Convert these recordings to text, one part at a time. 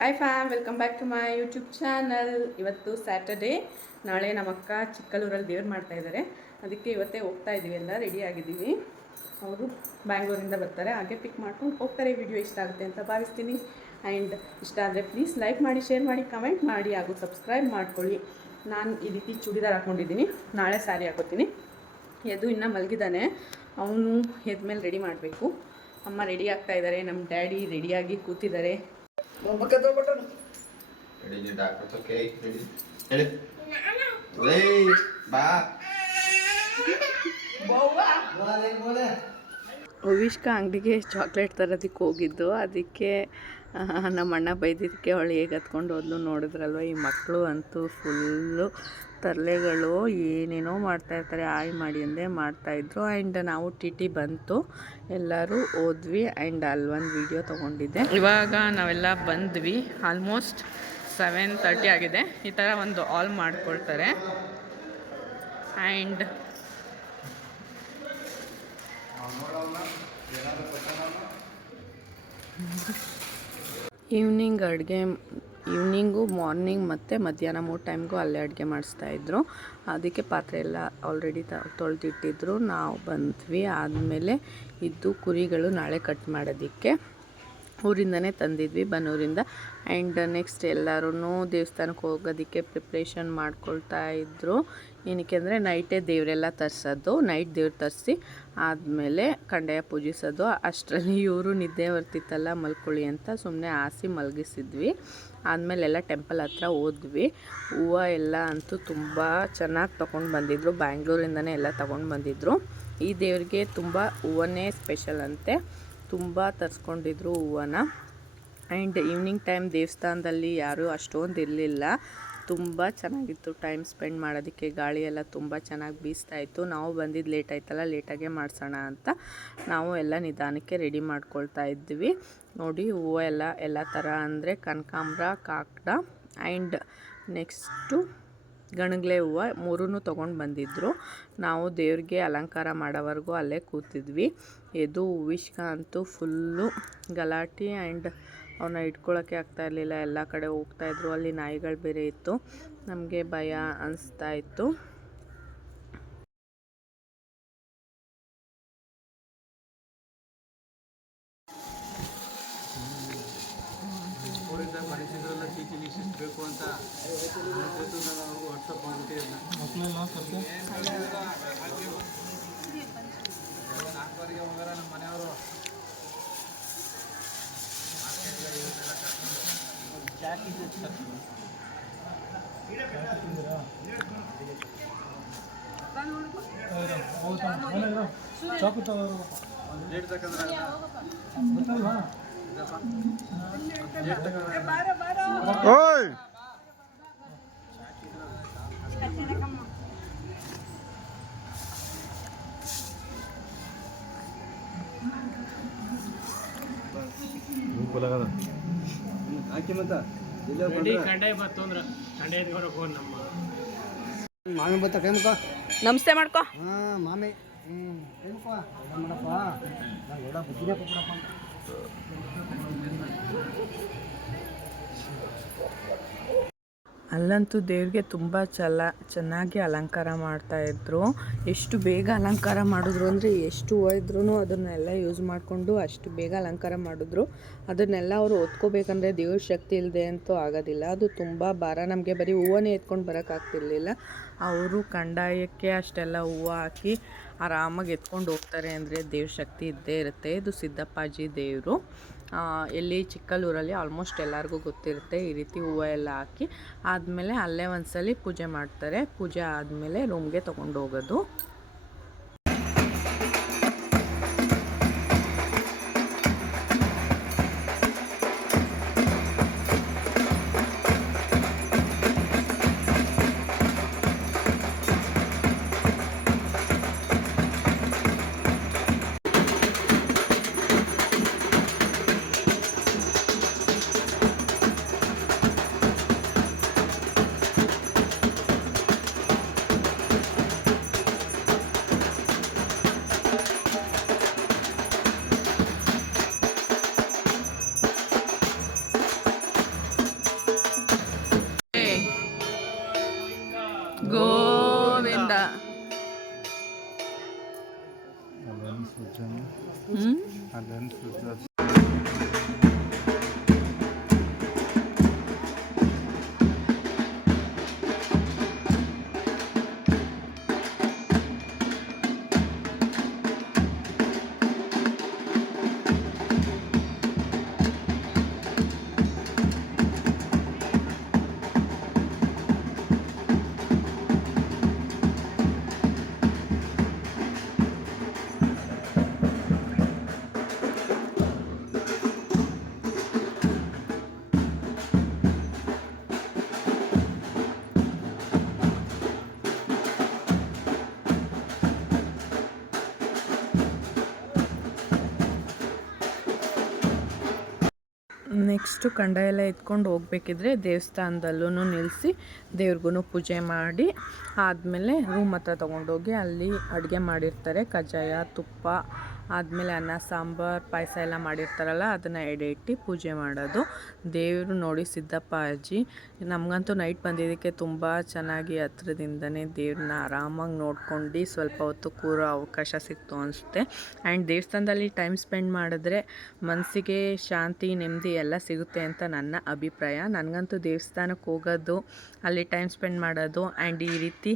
Hi fam, welcome back to my YouTube channel. ಇವತ್ತು Saturday. ನಾಳೆ ನಮ್ಮ ಅಕ್ಕ ಚಿಕ್ಕಲ್ಲೂರಲ್ಲಿ ದೇವ್ರು ಮಾಡ್ತಾಯಿದ್ದಾರೆ. ಅದಕ್ಕೆ ಇವತ್ತೇ ಹೋಗ್ತಾ ಇದ್ದೀವಿ, ಎಲ್ಲ ರೆಡಿ ಆಗಿದ್ದೀವಿ. ಅವರು ಬ್ಯಾಂಗ್ಳೂರಿಂದ ಬರ್ತಾರೆ, ಹಾಗೆ ಪಿಕ್ ಮಾಡ್ಕೊಂಡು ಹೋಗ್ತಾರೆ. ವಿಡಿಯೋ ಇಷ್ಟ ಆಗುತ್ತೆ ಅಂತ ಭಾವಿಸ್ತೀನಿ. ಆ್ಯಂಡ್ ಇಷ್ಟ ಆದರೆ ಪ್ಲೀಸ್ ಲೈಕ್ ಮಾಡಿ, ಶೇರ್ ಮಾಡಿ, ಕಮೆಂಟ್ ಮಾಡಿ, ಹಾಗೂ ಸಬ್ಸ್ಕ್ರೈಬ್ ಮಾಡ್ಕೊಳ್ಳಿ. ನಾನು ಈ ರೀತಿ ಚೂಡಿದಾರ್ ಹಾಕ್ಕೊಂಡಿದ್ದೀನಿ, ನಾಳೆ ಸ್ಯಾರಿ ಹಾಕೋತೀನಿ. ಎದು ಇನ್ನೂ ಮಲಗಿದ್ದಾನೆ, ಅವನು ಎದ್ಮೇಲೆ ರೆಡಿ ಮಾಡಬೇಕು. ಅಮ್ಮ ರೆಡಿ ಆಗ್ತಾ ಇದ್ದಾರೆ, ನಮ್ಮ ಡ್ಯಾಡಿ ರೆಡಿಯಾಗಿ ಕೂತಿದ್ದಾರೆ. ವಿಶ್ಕ ಅಂಗಡಿಗೆ ಚಾಕ್ಲೇಟ್ ತರೋದಕ್ಕೆ ಹೋಗಿದ್ದು, ಅದಕ್ಕೆ ನಮ್ಮ ಅಣ್ಣ ಬೈದಿದ್ದಕ್ಕೆ ಅವಳು ಹೇಗೆ ಹತ್ಕೊಂಡು ಹೋದ್ಲು ನೋಡಿದ್ರಲ್ವ. ಈ ಮಕ್ಕಳು ಅಂತೂ ಫುಲ್ಲು ತರಲೆಗಳು, ಏನೇನೋ ಮಾಡ್ತಾಯಿರ್ತಾರೆ. ಆಯ್ ಮಾಡಿ ಅಂದೆ ಮಾಡ್ತಾಯಿದ್ರು. ಆ್ಯಂಡ್ ನಾವು ಟಿ ಬಂತು, ಎಲ್ಲರೂ ಹೋದ್ವಿ. ಆ್ಯಂಡ್ ಅಲ್ಲೊಂದು ವೀಡಿಯೋ ತೊಗೊಂಡಿದ್ದೆ. ಇವಾಗ ನಾವೆಲ್ಲ ಬಂದ್ವಿ. ಆಲ್ಮೋಸ್ಟ್ 7:30 ಆಗಿದೆ. ಈ ಥರ ಒಂದು ಆಲ್ ಮಾಡ್ಕೊಳ್ತಾರೆ. ಆ್ಯಂಡ್ ಈವ್ನಿಂಗು ಮಾರ್ನಿಂಗ್ ಮತ್ತು ಮಧ್ಯಾಹ್ನ 3 ಟೈಮ್ಗೂ ಅಲ್ಲೇ ಅಡುಗೆ ಮಾಡಿಸ್ತಾಯಿದ್ರು. ಅದಕ್ಕೆ ಪಾತ್ರೆ ಎಲ್ಲ ಆಲ್ರೆಡಿ ತೊಳೆದಿಟ್ಟಿದ್ರು. ನಾವು ಬಂದ್ವಿ. ಆದಮೇಲೆ ಇದ್ದು ಕುರಿಗಳು ನಾಳೆ ಕಟ್ ಮಾಡೋದಕ್ಕೆ ಊರಿಂದನೇ ತಂದಿದ್ವಿ, ಬನ್ನೂರಿಂದ. ಆ್ಯಂಡ್ ನೆಕ್ಸ್ಟ್ ಎಲ್ಲರೂ ದೇವಸ್ಥಾನಕ್ಕೆ ಹೋಗೋದಕ್ಕೆ ಪ್ರಿಪ್ರೇಷನ್ ಮಾಡ್ಕೊಳ್ತಾ ಇದ್ದರು. ಏನಕ್ಕೆ ಅಂದರೆ ನೈಟೇ ದೇವರೆಲ್ಲ ತರಿಸೋದು. ನೈಟ್ ದೇವ್ರು ತರಿಸಿ ಆದಮೇಲೆ ಕಂಡಾಯ ಪೂಜಿಸೋದು. ಅಷ್ಟರಲ್ಲಿ ಇವರು ನಿದ್ದೆ ಬರ್ತಿತ್ತಲ್ಲ, ಮಲ್ಕೊಳ್ಳಿ ಅಂತ ಸುಮ್ಮನೆ ಹಾಸಿ ಮಲಗಿಸಿದ್ವಿ. ಆದಮೇಲೆ ಎಲ್ಲ ಟೆಂಪಲ್ ಹತ್ರ ಹೋದ್ವಿ. ಹೂವು ಎಲ್ಲ ಅಂತೂ ತುಂಬ ಚೆನ್ನಾಗಿ ತೊಗೊಂಡು ಬಂದಿದ್ದರು. ಬ್ಯಾಂಗ್ಳೂರಿಂದನೇ ಎಲ್ಲ ತೊಗೊಂಡು ಬಂದಿದ್ದರು. ಈ ದೇವ್ರಿಗೆ ತುಂಬ ಹೂವನ್ನೇ ಸ್ಪೆಷಲ್ ಅಂತೆ, ತುಂಬ ತರಿಸ್ಕೊಂಡಿದ್ರು ಹೂವನ್ನ. ಆ್ಯಂಡ್ ಈವ್ನಿಂಗ್ ಟೈಮ್ ದೇವಸ್ಥಾನದಲ್ಲಿ ಯಾರೂ ಅಷ್ಟೊಂದು ಇರಲಿಲ್ಲ. ತುಂಬ ಚೆನ್ನಾಗಿತ್ತು ಟೈಮ್ ಸ್ಪೆಂಡ್ ಮಾಡೋದಕ್ಕೆ. ಗಾಳಿ ಎಲ್ಲ ತುಂಬ ಚೆನ್ನಾಗಿ ಬೀಸ್ತಾಯಿತ್ತು. ನಾವು ಬಂದಿದ್ದು ಲೇಟ್ ಆಯ್ತಲ್ಲ, ಲೇಟಾಗೇ ಮಾಡಿಸೋಣ ಅಂತ ನಾವು ಎಲ್ಲ ನಿಧಾನಕ್ಕೆ ರೆಡಿ ಮಾಡ್ಕೊಳ್ತಾ ಇದ್ವಿ. ನೋಡಿ, ಹೂವು ಎಲ್ಲ ಥರ ಅಂದರೆ ಕನಕಾಂಬರ, ಕಾಕಡ ಆ್ಯಂಡ್ ನೆಕ್ಸ್ಟು ಗಣಗ್ಲೆ ಹೂವು 3 ತೊಗೊಂಡು ಬಂದಿದ್ದರು. ನಾವು ದೇವ್ರಿಗೆ ಅಲಂಕಾರ ಮಾಡೋವರೆಗೂ ಅಲ್ಲೇ ಕೂತಿದ್ವಿ. ಇದು ವಿಶ್ಕ ಅಂತೂ ಫುಲ್ಲು ಗಲಾಟೆ. ಆ್ಯಂಡ್ ಅವನ್ನ ಇಟ್ಕೊಳ್ಳೋಕ್ಕೆ ಆಗ್ತಾಯಿರಲಿಲ್ಲ, ಎಲ್ಲ ಕಡೆ ಹೋಗ್ತಾಯಿದ್ರು. ಅಲ್ಲಿ ನಾಯಿಗಳು ಬೇರೆ ಇತ್ತು, ನಮಗೆ ಭಯ ಅನಿಸ್ತಾ ಇತ್ತು. ಬೇಕು ಅಂತ ವಾಟ್ಸಪ್ ಮಾಡ್ಬಿಟ್ಟಿಲ್ಲ. ನಾಲ್ಕುವರೆಗೆ ಹೋಗಾರ ನಮ್ಮ ಮನೆಯವರು ಚಾಕು ತಗೋರು ರೇಟ್ ತಗೊಂಡ್ರೆ ಓಯ್ ಹಾಕಿ ಮತ್ತ ಮಾಮಿ ಬತ್ತ ಕೈ ಮುಖ ನಮಸ್ತೆ ಮಾಡ್ಕೊ. ಮಾಮಿ ಕೈ ಮುಖ ಮಾಡಪ್ಪ, ನಾನು ಎಲ್ಲ ಬುದ್ಧಿನೇ ಕೊಡಪ್ಪ. ಅಲ್ಲಂತೂ ದೇವ್ರಿಗೆ ತುಂಬ ಚೆನ್ನಾಗಿ ಅಲಂಕಾರ ಮಾಡ್ತಾಯಿದ್ರು. ಎಷ್ಟು ಬೇಗ ಅಲಂಕಾರ ಮಾಡಿದ್ರು ಅಂದರೆ, ಎಷ್ಟು ಹೂವು ಇದ್ರೂ ಅದನ್ನೆಲ್ಲ ಯೂಸ್ ಮಾಡಿಕೊಂಡು ಅಷ್ಟು ಬೇಗ ಅಲಂಕಾರ ಮಾಡಿದ್ರು. ಅದನ್ನೆಲ್ಲ ಅವರು ಹೊತ್ಕೋಬೇಕಂದ್ರೆ ದೇವ್ರ ಶಕ್ತಿ ಇಲ್ಲದೆ ಅಂತೂ ಆಗೋದಿಲ್ಲ. ಅದು ತುಂಬ ಭಾರ, ನಮಗೆ ಬರೀ ಹೂವನ್ನೇ ಎತ್ಕೊಂಡು ಬರೋಕ್ಕಾಗ್ತಿರ್ಲಿಲ್ಲ. ಅವರು ಕಂದಾಯಕ್ಕೆ ಅಷ್ಟೆಲ್ಲ ಹೂವು ಹಾಕಿ ಆರಾಮಾಗಿ ಎತ್ಕೊಂಡು ಹೋಗ್ತಾರೆ ಅಂದರೆ ದೇವ್ರ ಶಕ್ತಿ ಇದ್ದೇ ಇರುತ್ತೆ. ಇದು ಸಿದ್ದಪ್ಪಾಜಿ ದೇವರು. ಎಲ್ಲಿ ಚಿಕ್ಕಲ್ಲೂರಲ್ಲಿ ಆಲ್ಮೋಸ್ಟ್ ಎಲ್ಲರಿಗೂ ಗೊತ್ತಿರುತ್ತೆ. ಈ ರೀತಿ ಹೂವು ಎಲ್ಲ ಹಾಕಿ ಆದಮೇಲೆ ಅಲ್ಲೇ ಒಂದ್ಸಲಿ ಪೂಜೆ ಮಾಡ್ತಾರೆ. ಪೂಜೆ ಆದಮೇಲೆ ರೂಮ್ಗೆ ತೊಗೊಂಡು ಹೋಗೋದು. ನೆಕ್ಸ್ಟು ಕಂಡ ಎಲ್ಲ ಎತ್ಕೊಂಡು ಹೋಗ್ಬೇಕಿದ್ರೆ ದೇವಸ್ಥಾನದಲ್ಲೂ ನಿಲ್ಲಿಸಿ ದೇವ್ರಿಗೂ ಪೂಜೆ ಮಾಡಿ ಆದಮೇಲೆ ರೂಮ್ ಹತ್ರ ತೊಗೊಂಡೋಗಿ ಅಲ್ಲಿ ಅಡುಗೆ ಮಾಡಿರ್ತಾರೆ, ಕಜ್ಜಾಯ ತುಪ್ಪ ಆದಮೇಲೆ ಅನ್ನ ಸಾಂಬಾರು ಪಾಯಸ ಎಲ್ಲ ಮಾಡಿರ್ತಾರಲ್ಲ ಅದನ್ನು ಎಡೆ ಇಟ್ಟು ಪೂಜೆ ಮಾಡೋದು. ದೇವರು ನೋಡಿ ಸಿದ್ದಪ್ಪ ಅಜ್ಜಿ ನಮಗಂತೂ ನೈಟ್ ಬಂದಿದ್ದಕ್ಕೆ ತುಂಬ ಚೆನ್ನಾಗಿ ಹತ್ರದಿಂದನೇ ದೇವ್ರನ್ನ ಆರಾಮಾಗಿ ನೋಡ್ಕೊಂಡು ಸ್ವಲ್ಪ ಹೊತ್ತು ಕೂರೋ ಅವಕಾಶ ಸಿಕ್ತು ಅನಿಸುತ್ತೆ. ಆ್ಯಂಡ್ ದೇವಸ್ಥಾನದಲ್ಲಿ ಟೈಮ್ ಸ್ಪೆಂಡ್ ಮಾಡಿದ್ರೆ ಮನಸ್ಸಿಗೆ ಶಾಂತಿ ನೆಮ್ಮದಿ ಎಲ್ಲ ಸಿಗುತ್ತೆ ಅಂತ ನನ್ನ ಅಭಿಪ್ರಾಯ. ನನಗಂತೂ ದೇವಸ್ಥಾನಕ್ಕೆ ಹೋಗೋದು, ಅಲ್ಲಿ ಟೈಮ್ ಸ್ಪೆಂಡ್ ಮಾಡೋದು ಆ್ಯಂಡ್ ಈ ರೀತಿ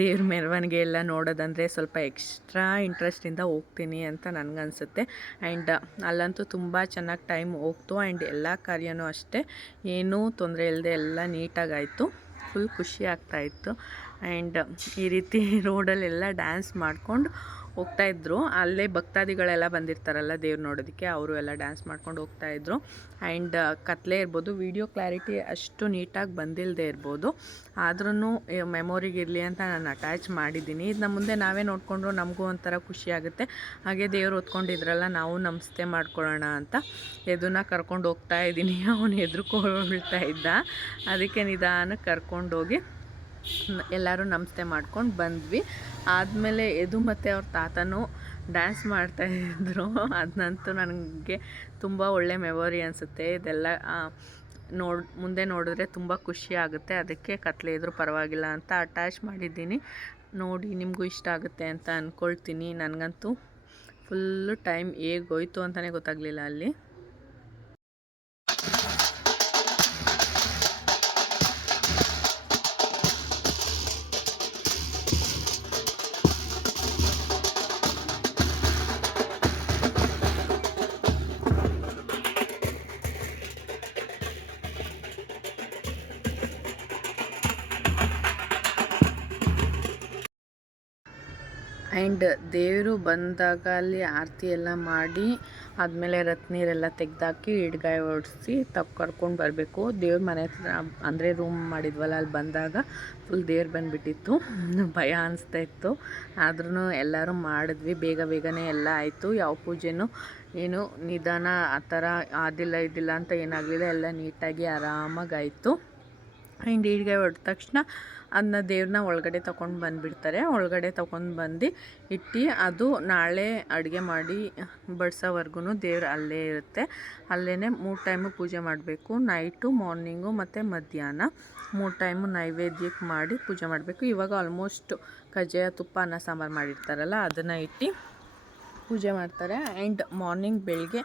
ದೇವ್ರ ಮೆರವಣಿಗೆ ಎಲ್ಲ ನೋಡೋದಂದರೆ ಸ್ವಲ್ಪ ಎಕ್ಸ್ಟ್ರಾ ಇಂಟ್ರೆಸ್ಟಿಂದ ಹೋಗ್ತೀನಿ ಅಂತ ನನಗನ್ಸುತ್ತೆ. ಆ್ಯಂಡ್ ಅಲ್ಲಂತೂ ತುಂಬ ಚೆನ್ನಾಗಿ ಟೈಮ್ ಹೋಗ್ತು ಆ್ಯಂಡ್ ಎಲ್ಲ ಕಾರ್ಯನೂ ಅಷ್ಟೇ ಏನೂ ತೊಂದರೆ ಇಲ್ಲದೆ ಎಲ್ಲ ನೀಟಾಗಾಯಿತು. ಫುಲ್ ಖುಷಿ ಆಗ್ತಾಯಿತ್ತು. ಆ್ಯಂಡ್ ಈ ರೀತಿ ರೋಡಲ್ಲೆಲ್ಲ ಡ್ಯಾನ್ಸ್ ಮಾಡ್ಕೊಂಡು ಹೋಗ್ತಾಯಿದ್ರು. ಅಲ್ಲೇ ಭಕ್ತಾದಿಗಳೆಲ್ಲ ಬಂದಿರ್ತಾರಲ್ಲ ದೇವ್ರು ನೋಡೋದಕ್ಕೆ, ಅವರು ಎಲ್ಲ ಡ್ಯಾನ್ಸ್ ಮಾಡ್ಕೊಂಡು ಹೋಗ್ತಾಯಿದ್ರು. ಆ್ಯಂಡ್ ಕತ್ಲೆ ಇರ್ಬೋದು, ವಿಡಿಯೋ ಕ್ಲಾರಿಟಿ ಅಷ್ಟು ನೀಟಾಗಿ ಬಂದಿಲ್ಲದೆ ಇರ್ಬೋದು, ಆದ್ರೂ ಮೆಮೊರಿಗಿರಲಿ ಅಂತ ನಾನು ಅಟ್ಯಾಚ್ ಮಾಡಿದ್ದೀನಿ. ಇದನ್ನ ಮುಂದೆ ನಾವೇ ನೋಡಿಕೊಂಡ್ರು ನಮಗೂ ಒಂಥರ ಖುಷಿ ಆಗುತ್ತೆ. ಹಾಗೆ ದೇವ್ರು ಹೊತ್ಕೊಂಡಿದ್ರಲ್ಲ, ನಾವು ನಮಸ್ತೆ ಮಾಡ್ಕೊಳ್ಳೋಣ ಅಂತ ಎದನ್ನ ಕರ್ಕೊಂಡು ಹೋಗ್ತಾ ಇದ್ದೀನಿ. ಅವನು ಹೆದ್ರುಕೊಳ್ತಾ ಇದ್ದ, ಅದಕ್ಕೆ ನಿಧಾನಕ್ಕೆ ಕರ್ಕೊಂಡೋಗಿ ಎಲ್ಲರೂ ನಮಸ್ತೆ ಮಾಡ್ಕೊಂಡು ಬಂದ್ವಿ. ಆದಮೇಲೆ ಎದು ಮತ್ತು ಅವ್ರ ತಾತನೂ ಡ್ಯಾನ್ಸ್ ಮಾಡ್ತಾಯಿದ್ರು. ಅದನ್ನಂತೂ ನನಗೆ ತುಂಬ ಒಳ್ಳೆ ಮೆಮೊರಿ ಅನಿಸುತ್ತೆ. ಇದೆಲ್ಲ ಮುಂದೆ ನೋಡಿದ್ರೆ ತುಂಬ ಖುಷಿ ಆಗುತ್ತೆ. ಅದಕ್ಕೆ ಕತ್ಲೆ ಇದ್ರೂ ಪರವಾಗಿಲ್ಲ ಅಂತ ಅಟ್ಯಾಚ್ ಮಾಡಿದ್ದೀನಿ. ನೋಡಿ ನಿಮಗೂ ಇಷ್ಟ ಆಗುತ್ತೆ ಅಂತ ಅಂದ್ಕೊಳ್ತೀನಿ. ನನಗಂತೂ ಫುಲ್ಲು ಟೈಮ್ ಹೇಗೆ ಹೋಯ್ತು ಅಂತಲೇ ಗೊತ್ತಾಗಲಿಲ್ಲ ಅಲ್ಲಿ. ಆ್ಯಂಡ್ ದೇವರು ಬಂದಾಗ ಅಲ್ಲಿ ಆರತಿ ಎಲ್ಲ ಮಾಡಿ ಆದಮೇಲೆ ರತ್ನೀರೆಲ್ಲ ತೆಗೆದಾಕಿ ಇಡ್ಗಾಯಿ ಹೊಡಿಸಿ ಕರ್ಕೊಂಡು ಬರಬೇಕು. ದೇವ್ರ ಮನೆ ಹತ್ರ ಅಂದರೆ ರೂಮ್ ಮಾಡಿದ್ವಲ್ಲ, ಅಲ್ಲಿ ಬಂದಾಗ ಫುಲ್ ದೇವ್ರು ಬಂದುಬಿಟ್ಟಿತ್ತು. ಭಯ ಅನಿಸ್ತಾ ಇತ್ತು. ಆದ್ರೂ ಎಲ್ಲರೂ ಮಾಡಿದ್ವಿ. ಬೇಗನೆ ಎಲ್ಲ ಆಯಿತು. ಯಾವ ಪೂಜೆನೂ ಏನು ನಿಧಾನ ಆ ಥರ ಆದಿಲ್ಲ ಇದಿಲ್ಲ ಅಂತ ಏನಾಗಲಿಲ್ಲ. ಎಲ್ಲ ನೀಟಾಗಿ ಆರಾಮಾಗಿ ಆಯಿತು. ಆ್ಯಂಡ್ ಈಡ್ಗಾಯಿ ಹೊಡೆದ ತಕ್ಷಣ ಅದನ್ನ ದೇವ್ರನ್ನ ಒಳಗಡೆ ತೊಗೊಂಡು ಬಂದುಬಿಡ್ತಾರೆ. ಒಳಗಡೆ ತೊಗೊಂಡು ಬಂದು ಇಟ್ಟು ಅದು ನಾಳೆ ಅಡುಗೆ ಮಾಡಿ ಬಡಿಸೋವರೆಗೂ ದೇವ್ರು ಅಲ್ಲೇ ಇರುತ್ತೆ. ಅಲ್ಲೇ 3 ಟೈಮು ಪೂಜೆ ಮಾಡಬೇಕು. ನೈಟು, ಮಾರ್ನಿಂಗು ಮತ್ತು ಮಧ್ಯಾಹ್ನ 3 ಟೈಮು ನೈವೇದ್ಯಕ್ಕೆ ಮಾಡಿ ಪೂಜೆ ಮಾಡಬೇಕು. ಇವಾಗ ಆಲ್ಮೋಸ್ಟ್ ಕಜ್ಜಾಯ ತುಪ್ಪ ಅನ್ನ ಸಾಂಬಾರು ಮಾಡಿರ್ತಾರಲ್ಲ ಅದನ್ನು ಇಟ್ಟು ಪೂಜೆ ಮಾಡ್ತಾರೆ. ಆ್ಯಂಡ್ ಮಾರ್ನಿಂಗ್ ಬೆಳಗ್ಗೆ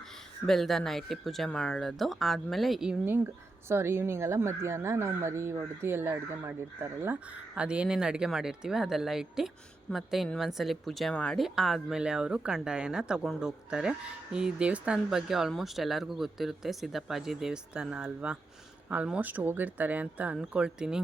ಬೆಲ್ದನ್ನ ಇಟ್ಟು ಪೂಜೆ ಮಾಡೋದು. ಆದಮೇಲೆ ಈವ್ನಿಂಗ್ ಅಲ್ಲ, ಮಧ್ಯಾಹ್ನ ನಾವು ಮರಿ ಹೊಡೆದು ಎಲ್ಲ ಅಡುಗೆ ಮಾಡಿರ್ತಾರಲ್ಲ, ಅದೇನೇನು ಅಡುಗೆ ಮಾಡಿರ್ತೀವಿ ಅದೆಲ್ಲ ಇಟ್ಟು ಮತ್ತು ಇನ್ನೊಂದ್ಸಲಿ ಪೂಜೆ ಮಾಡಿ ಆದಮೇಲೆ ಅವರು ಕಂದಾಯನ ತಗೊಂಡು ಹೋಗ್ತಾರೆ. ಈ ದೇವಸ್ಥಾನದ ಬಗ್ಗೆ ಆಲ್ಮೋಸ್ಟ್ ಎಲ್ಲರಿಗೂ ಗೊತ್ತಿರುತ್ತೆ. ಸಿದ್ದಪ್ಪಾಜಿ ದೇವಸ್ಥಾನ ಅಲ್ವಾ, ಆಲ್ಮೋಸ್ಟ್ ಹೋಗಿರ್ತಾರೆ ಅಂತ ಅಂದ್ಕೊಳ್ತೀನಿ.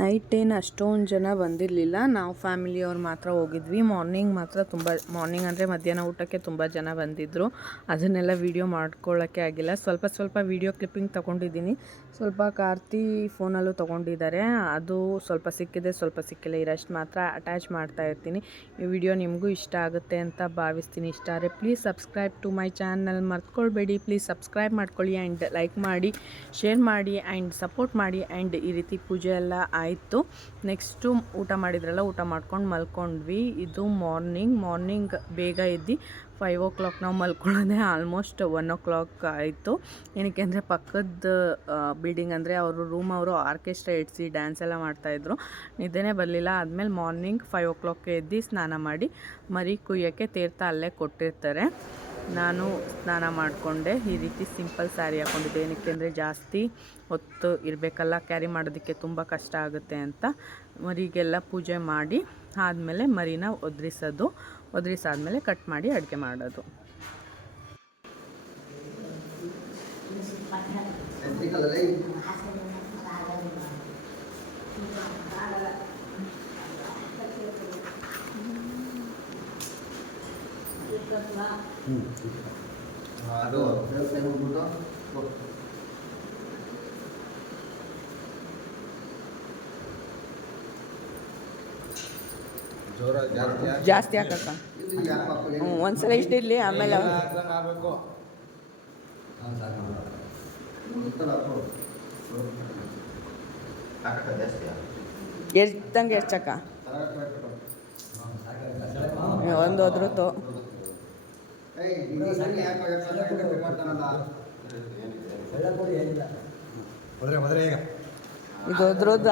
ನೈಟ್ ಏನು ಅಷ್ಟೊಂದು ಜನ ಬಂದಿರಲಿಲ್ಲ. ನಾವು ಫ್ಯಾಮಿಲಿಯವ್ರು ಮಾತ್ರ ಹೋಗಿದ್ವಿ. ಮಾರ್ನಿಂಗ್ ಅಂದರೆ ಮಧ್ಯಾಹ್ನ ಊಟಕ್ಕೆ ತುಂಬ ಜನ ಬಂದಿದ್ದರು. ಅದನ್ನೆಲ್ಲ ವೀಡಿಯೋ ಮಾಡ್ಕೊಳ್ಳೋಕ್ಕೆ ಆಗಿಲ್ಲ. ಸ್ವಲ್ಪ ವೀಡಿಯೋ ಕ್ಲಿಪ್ಪಿಂಗ್ ತೊಗೊಂಡಿದ್ದೀನಿ. ಸ್ವಲ್ಪ ಕಾರ್ತಿ ಫೋನಲ್ಲೂ ತೊಗೊಂಡಿದ್ದಾರೆ. ಅದು ಸ್ವಲ್ಪ ಸಿಕ್ಕಿದೆ, ಸ್ವಲ್ಪ ಸಿಕ್ಕಿಲ್ಲ. ಇರಷ್ಟು ಮಾತ್ರ ಅಟ್ಯಾಚ್ ಮಾಡ್ತಾ ಇರ್ತೀನಿ. ಈ ವಿಡಿಯೋ ನಿಮಗೂ ಇಷ್ಟ ಆಗುತ್ತೆ ಅಂತ ಭಾವಿಸ್ತೀನಿ. ಇಷ್ಟ ಆದರೆ please subscribe to my channel. ಮರ್ತ್ಕೊಳ್ಬೇಡಿ, ಪ್ಲೀಸ್ ಸಬ್ಸ್ಕ್ರೈಬ್ ಮಾಡ್ಕೊಳ್ಳಿ ಆ್ಯಂಡ್ ಲೈಕ್ ಮಾಡಿ, ಶೇರ್ ಮಾಡಿ ಆ್ಯಂಡ್ ಸಪೋರ್ಟ್ ಮಾಡಿ. ಆ್ಯಂಡ್ ಈ ರೀತಿ ಪೂಜೆ ಎಲ್ಲ ಆಯಿತು. ನೆಕ್ಸ್ಟು ಊಟ ಮಾಡಿದ್ರಲ್ಲ, ಊಟ ಮಾಡ್ಕೊಂಡು ಮಲ್ಕೊಂಡ್ವಿ. ಇದು ಮಾರ್ನಿಂಗ್ ಬೇಗ ಎದ್ದು 5 o'clock ನಾವು ಮಲ್ಕೊಳ್ಳೋದೇ ಆಲ್ಮೋಸ್ಟ್ 1 o'clock ಆಯಿತು. ಏನಕ್ಕೆ ಅಂದರೆ ಪಕ್ಕದ ಬಿಲ್ಡಿಂಗ್ ಅಂದರೆ ಅವರು ರೂಮ್ ಅವರು ಆರ್ಕೆಸ್ಟ್ರಾ ಇಡಿಸಿ ಡ್ಯಾನ್ಸ್ ಎಲ್ಲ ಮಾಡ್ತಾಯಿದ್ರು. ನಿದ್ದೆನೇ ಬರಲಿಲ್ಲ. ಆದಮೇಲೆ ಮಾರ್ನಿಂಗ್ 5 o'clock ಎದ್ದು ಸ್ನಾನ ಮಾಡಿ ಮರಿ ಕುಯ್ಯೋಕ್ಕೆ ತೀರ್ಥ ಅಲ್ಲೇ ಕೊಟ್ಟಿರ್ತಾರೆ. ನಾನು ಸ್ನಾನ ಮಾಡಿಕೊಂಡೆ. ಈ ರೀತಿ ಸಿಂಪಲ್ ಸ್ಯಾರಿ ಹಾಕ್ಕೊಂಡಿದ್ದೆ. ಏನಕ್ಕೆ ಅಂದರೆ ಜಾಸ್ತಿ ಹೊತ್ತು ಇರಬೇಕಲ್ಲ, ಕ್ಯಾರಿ ಮಾಡೋದಕ್ಕೆ ತುಂಬ ಕಷ್ಟ ಆಗುತ್ತೆ ಅಂತ. ಮರಿಗೆಲ್ಲ ಪೂಜೆ ಮಾಡಿ ಆದಮೇಲೆ ಮರಿನ ಒದ್ರಿಸಾದ್ಮೇಲೆ ಕಟ್ ಮಾಡಿ ಅಡುಗೆ ಮಾಡೋದು. ಅದು ಜೋರ ಜಾಸ್ತಿ ಹಾಕಕ್ಕ. ಒಂದ್ಸಲ ಇಷ್ಟಿರಲಿ, ಆಮೇಲೆ ಆಗಬೇಕು. ಎಷ್ಟಂಗೆ ಎಷ್ಟಕ್ಕ ಒಂದು ಒದ್ರುತ್ತು. ಇದು ಒದ್ರದ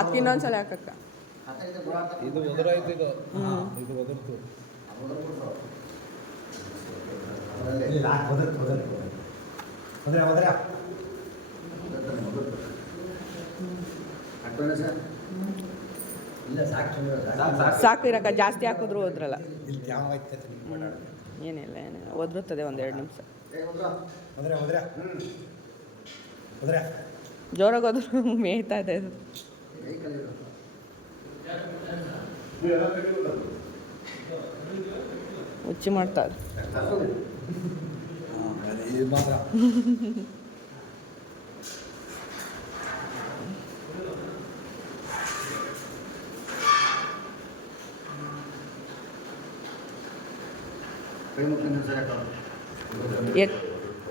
ಅಕ್ಕಿ ಇನ್ನೊಂದ್ಸಲ ಹಾಕಕ್ಕ. ಇದು ಒದರಾಯ್ತು. ಇದು ಒದರ್ತು. ಸಾಕು ಇರಕ್ಕ, ಜಾಸ್ತಿ ಹಾಕಿದ್ರು ಹೋದ್ರಲ್ಲ. ಏನಿಲ್ಲ ಒದ್ರುತ್ತದೆ. 1-2 ನಿಮಿಷ ಜೋರಾಗಿ ಹೋದ್ರು ಮೇಯ್ತಾ ಇದೆ ಅದು. ಹುಚ್ಚಿ ಮಾಡ್ತಾರೆ.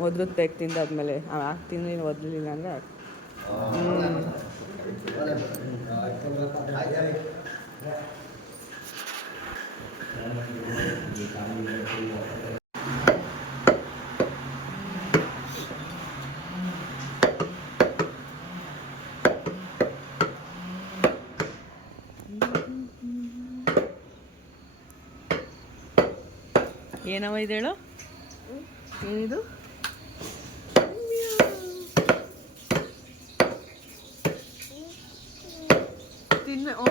ಒದ್ರುತ್ತೆ ತಿಂದಾದ್ಮೇಲೆ ತಿಂದು ಒದಲಿಲ್ಲ ಅಂದರೆ ಏನವ ಇದೇಳು? ಏನಿದು?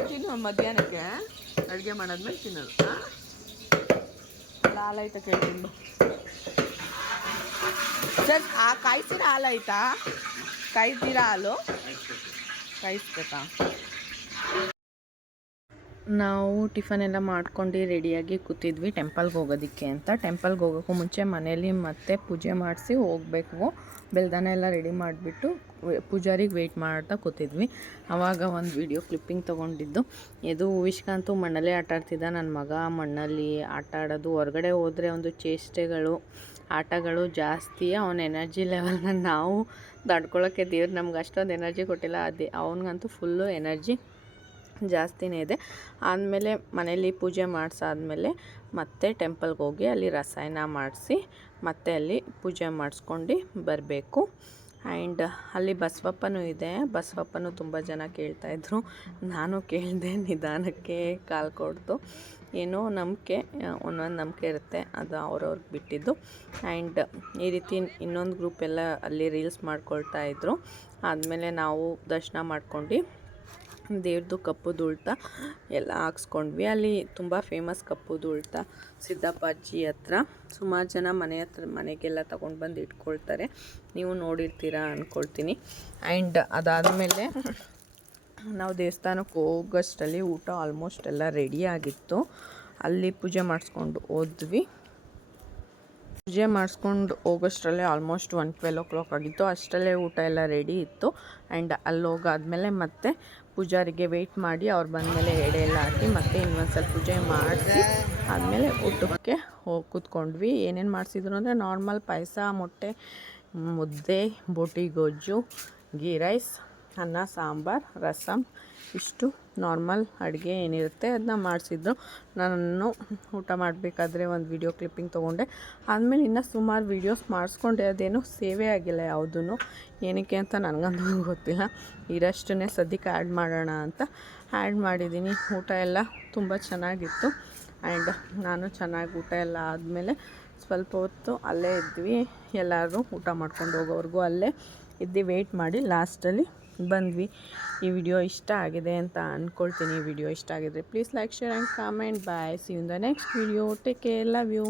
ತಿನ್ನು ಮಧ್ಯಾಹ್ನಕ್ಕೆ ಅಡುಗೆ ಮಾಡಾದ್ಮೇಲೆ ತಿನ್ನೋದು. ಹಾಲಾಯ್ತಾ ಕೇಳ್ತೀನಿ ಸರ್. ಕಾಯಿಸಿರ ಹಾಲಾಯ್ತಾ? ಕಾಯ್ತೀರಾ ಹಾಲು? ಕಾಯಿಸ್ಬೇಕಾ? ನಾವು ಟಿಫನ್ ಎಲ್ಲ ಮಾಡ್ಕೊಂಡು ರೆಡಿಯಾಗಿ ಕೂತಿದ್ವಿ ಟೆಂಪಲ್ಗೆ ಹೋಗೋದಕ್ಕೆ ಅಂತ. ಟೆಂಪಲ್ಗೆ ಹೋಗೋಕ್ಕೂ ಮುಂಚೆ ಮನೇಲಿ ಮತ್ತೆ ಪೂಜೆ ಮಾಡಿಸಿ ಹೋಗಬೇಕು. ಬೆಲ್ದಾನ ಎಲ್ಲ ರೆಡಿ ಮಾಡಿಬಿಟ್ಟು ಪೂಜಾರಿಗೆ ವೆಯ್ಟ್ ಮಾಡ್ತಾ ಕೂತಿದ್ವಿ. ಆವಾಗ ಒಂದು ವಿಡಿಯೋ ಕ್ಲಿಪ್ಪಿಂಗ್ ತೊಗೊಂಡಿದ್ದು. ಇದು ವಿಶ್ಕಾಂತು ಮಣ್ಣಲ್ಲೇ ಆಟ ಆಡ್ತಿದ್ದ. ನನ್ನ ಮಗ ಮಣ್ಣಲ್ಲಿ ಆಟ ಆಡೋದು, ಹೊರಗಡೆ ಹೋದರೆ ಒಂದು ಚೇಷ್ಟೆಗಳು ಆಟಗಳು ಜಾಸ್ತಿ. ಅವನ ಎನರ್ಜಿ ಲೆವೆಲ್ನ ನಾವು ತಡ್ಕೊಳ್ಳೋಕ್ಕೆ ದೇವ್ರು ನಮ್ಗೆ ಅಷ್ಟೊಂದು ಎನರ್ಜಿ ಕೊಟ್ಟಿಲ್ಲ. ಅದೇ ಅವನಿಗಂತೂ ಫುಲ್ಲು ಎನರ್ಜಿ ಜಾಸ್ತಿನೇ ಇದೆ. ಆದಮೇಲೆ ಮನೇಲಿ ಪೂಜೆ ಮಾಡಿಸಾದ್ಮೇಲೆ ಮತ್ತೆ ಟೆಂಪಲ್ಗೆ ಹೋಗಿ ಅಲ್ಲಿ ರಸಾಯನ ಮಾಡಿಸಿ ಮತ್ತೆ ಅಲ್ಲಿ ಪೂಜೆ ಮಾಡಿಸ್ಕೊಂಡು ಬರಬೇಕು. ಆ್ಯಂಡ್ ಅಲ್ಲಿ ಬಸವಪ್ಪನೂ ಇದೆ. ಬಸವಪ್ಪನೂ ತುಂಬ ಜನ ಕೇಳ್ತಾಯಿದ್ರು. ನಾನು ಕೇಳಿದೆ, ನಿಧಾನಕ್ಕೆ ಕಾಲು ಕೊಡ್ತು. ಏನೋ ನಂಬಿಕೆ, ಒಂದೊಂದು ನಂಬಿಕೆ ಇರುತ್ತೆ, ಅದು ಅವ್ರವ್ರಿಗೆ ಬಿಟ್ಟಿದ್ದು. ಆ್ಯಂಡ್ ಈ ರೀತಿ ಇನ್ನೊಂದು ಗ್ರೂಪ್ ಎಲ್ಲ ಅಲ್ಲಿ ರೀಲ್ಸ್ ಮಾಡ್ಕೊಳ್ತಾಯಿದ್ರು. ಆದಮೇಲೆ ನಾವು ದರ್ಶನ ಮಾಡ್ಕೊಂಡು ದೇವ್ರದ್ದು ಕಪ್ಪುದು ಉಲ್ಟ ಎಲ್ಲ ಹಾಕ್ಸ್ಕೊಂಡ್ವಿ. ಅಲ್ಲಿ ತುಂಬ ಫೇಮಸ್ ಕಪ್ಪುದು ಉಲ್ಟ ಸಿದ್ದಪ್ಪಾಜಿ ಹತ್ರ. ಸುಮಾರು ಜನ ಮನೆಗೆಲ್ಲ ತೊಗೊಂಡು ಬಂದು ಇಟ್ಕೊಳ್ತಾರೆ. ನೀವು ನೋಡಿರ್ತೀರಾ ಅಂದ್ಕೊಳ್ತೀನಿ. ಆ್ಯಂಡ್ ಅದಾದಮೇಲೆ ನಾವು ದೇವಸ್ಥಾನಕ್ಕೆ ಹೋಗೋಷ್ಟರಲ್ಲಿ ಊಟ ಆಲ್ಮೋಸ್ಟ್ ಎಲ್ಲ ರೆಡಿಯಾಗಿತ್ತು. ಅಲ್ಲಿ ಪೂಜೆ ಮಾಡಿಸ್ಕೊಂಡು ಹೋದ್ವಿ. ಪೂಜೆ ಮಾಡಿಸ್ಕೊಂಡು ಹೋಗೋಷ್ಟರಲ್ಲೇ ಆಲ್ಮೋಸ್ಟ್ 12 o'clock ಆಗಿತ್ತು. ಅಷ್ಟರಲ್ಲೇ ಊಟ ಎಲ್ಲ ರೆಡಿ ಇತ್ತು. ಆ್ಯಂಡ್ ಅಲ್ಲಿ ಹೋಗಾದ್ಮೇಲೆ ಮತ್ತೆ ಪೂಜಾರಿಗೆ ವೆಯ್ಟ್ ಮಾಡಿ ಅವ್ರು ಬಂದಮೇಲೆ ಎಡೆ ಎಲ್ಲ ಹಾಕಿ ಮತ್ತೆ ಇನ್ನೊಂದು ಸ್ವಲ್ಪ ಪೂಜೆ ಮಾಡಿಸಿ ಆದಮೇಲೆ ಊಟಕ್ಕೆ ಹೋಗಿ ಕೂತ್ಕೊಂಡ್ವಿ. ಏನೇನು ಮಾಡಿಸಿದ್ರು ಅಂದರೆ ನಾರ್ಮಲ್ ಪಾಯಸ, ಮೊಟ್ಟೆ, ಮುದ್ದೆ, ಬೋಟಿ ಗೊಜ್ಜು, ಗೀ ರೈಸ್, ಅನ್ನ, ಸಾಂಬಾರು, ರಸಮ್ ಇಷ್ಟು ನಾರ್ಮಲ್ ಅಡುಗೆ ಏನಿರುತ್ತೆ ಅದನ್ನ ಮಾಡಿಸಿದ್ರು. ನಾನು ಊಟ ಮಾಡಬೇಕಾದ್ರೆ ಒಂದು ವಿಡಿಯೋ ಕ್ಲಿಪ್ಪಿಂಗ್ ತೊಗೊಂಡೆ. ಆದಮೇಲೆ ಇನ್ನೂ ಸುಮಾರು ವೀಡಿಯೋಸ್ ಮಾಡಿಸ್ಕೊಂಡೆ, ಅದೇನೋ ಸೇವೇ ಆಗಿಲ್ಲ ಯಾವುದೂ. ಏನಕ್ಕೆ ಅಂತ ನನಗಂತೂ ಗೊತ್ತಿಲ್ಲ. ಇರಷ್ಟನ್ನೇ ಸದ್ಯಕ್ಕೆ ಆ್ಯಡ್ ಮಾಡೋಣ ಅಂತ ಆ್ಯಡ್ ಮಾಡಿದ್ದೀನಿ. ಊಟ ಎಲ್ಲ ತುಂಬ ಚೆನ್ನಾಗಿತ್ತು. ಆ್ಯಂಡ್ ನಾನು ಚೆನ್ನಾಗಿ ಊಟ ಎಲ್ಲ ಆದಮೇಲೆ ಸ್ವಲ್ಪ ಹೊತ್ತು ಅಲ್ಲೇ ಇದ್ವಿ. ಎಲ್ಲರೂ ಊಟ ಮಾಡ್ಕೊಂಡು ಹೋಗೋವರೆಗೂ ಅಲ್ಲೇ ಇದ್ದು ವೆಯ್ಟ್ ಮಾಡಿ ಲಾಸ್ಟಲ್ಲಿ ಬಂದ್ವಿ. ಈ ವಿಡಿಯೋ ಇಷ್ಟ ಆಗಿದೆ ಅಂತ ಅಂದ್ಕೊಳ್ತೀನಿ. ಈ ವಿಡಿಯೋ ಇಷ್ಟ ಆಗಿದ್ರೆ please like, share and comment. Bye, see you in the next video. Take care, love you.